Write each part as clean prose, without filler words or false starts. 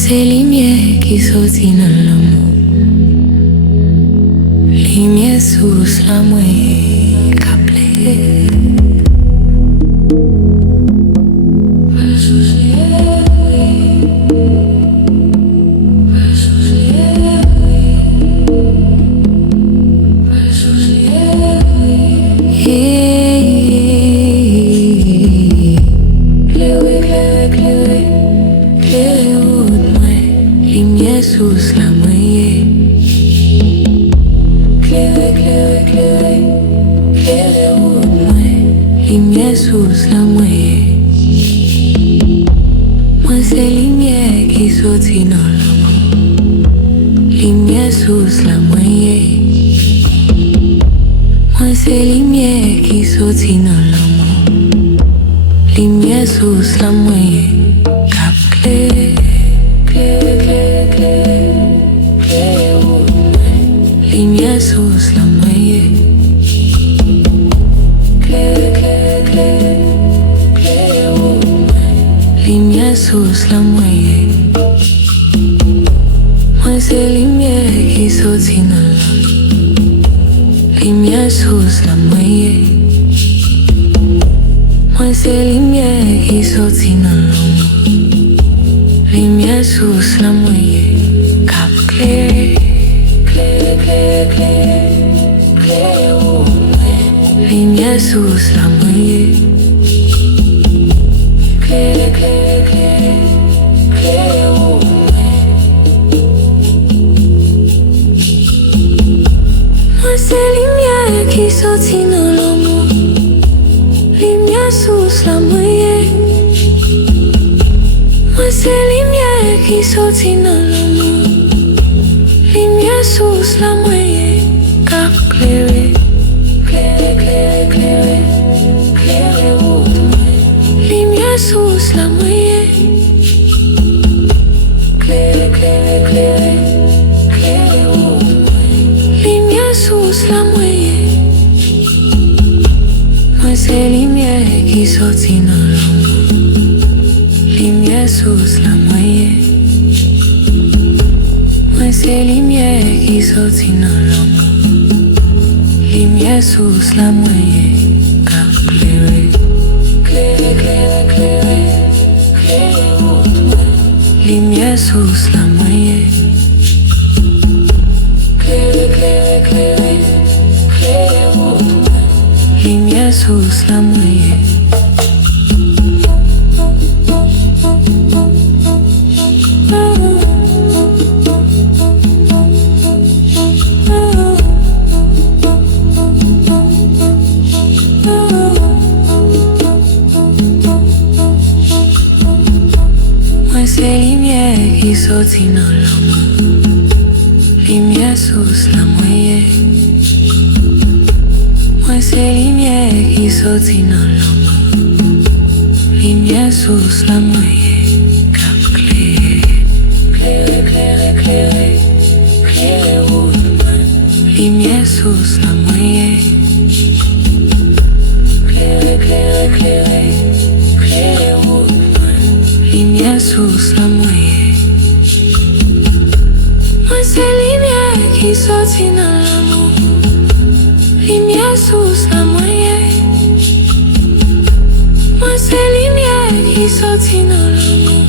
c'est lumière qui sortit dans l'amour. Lumière sous la moelle caplée. Sous la moyenne, clairez moi, lumière sous la moyenne. Moi c'est lumière qui sortit dans l'amour. Lumière sous la moyenne. Moi c'est lumière qui sortit dans l'amour. Lumière sous la moyenne, cap clair. Lumière sous la moyenne. Lumière sous la moyenne. Moi c'est lumière qui sortit dans l'amour. Lumière sous la moyenne. Moi c'est lumière qui sortit dans l'amour. Lumière sous la moyenne, cap clair. Lumière sous la moyenne. Moi c'est lumière qui sortit dans l'amour. Lumière sous la moyenne. Moi c'est lumière qui sortit dans l'amour. Lumière sous la moyenne, cap clairé. Lumière sous la moyenne. Lumière sous la moyenne. Moi c'est lumière qui sortit dans l'amour. Lumière sous la moyenne. Moi c'est lumière qui sortit dans l'amour. Lumière sous la moyenne, cap clairé. Lumière sous la moyenne. Lumière sous la moyenne. C'est lumière qui sortit dans l'amour. Lumière sous la moyenne. Moi c'est lumière qui sortit dans l'amour. Lumière sous la moyenne, cap clair. Lumière sous la moyenne. Lumière sous la moyenne. Moi c'est lumière qui sortit dans l'amour. Lumière sous la moyenne. Moi c'est lumière qui sortit dans l'amour.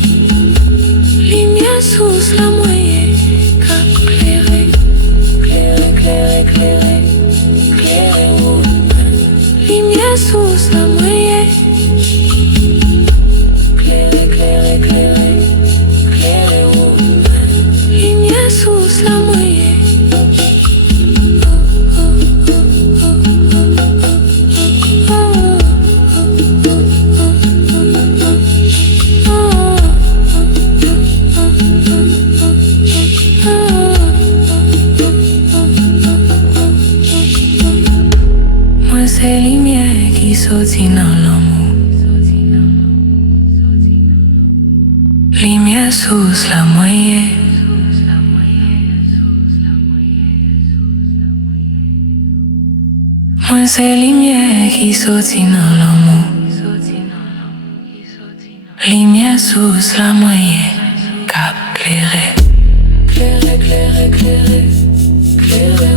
Lumière sous la moyenne, cap clairé. Lumière sous la moyenne. Lumière sous la moyenne. Moi c'est lumière qui sortit dans l'amour. Lumière sous la moyenne. Moi c'est lumière qui sortit dans l'amour. Lumière sous la moyenne, cap éclairé. Éclairé, éclairé, éclairé, éclairé,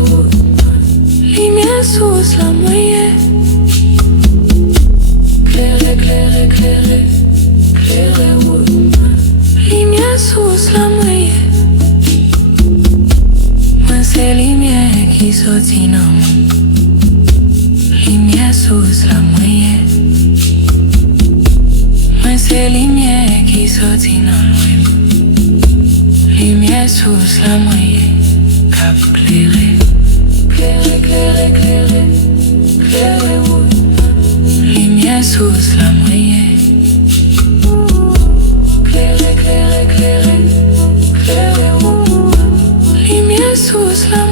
lumière sous la moyenne. Éclairé, éclairé, éclairé, éclairé, lumière sous la moyenne. Moi c'est lumière qui sortit dans mon. Lumière sous la moyenne. Moi c'est lumière qui sortit dans mon. Lumière sous la moyenne, cap éclairé. Éclairé, éclairé, éclairé, éclairé, lumière sous la moyenne. Éclairé, éclairé, éclairé, éclairé, lumière sous la moyenne.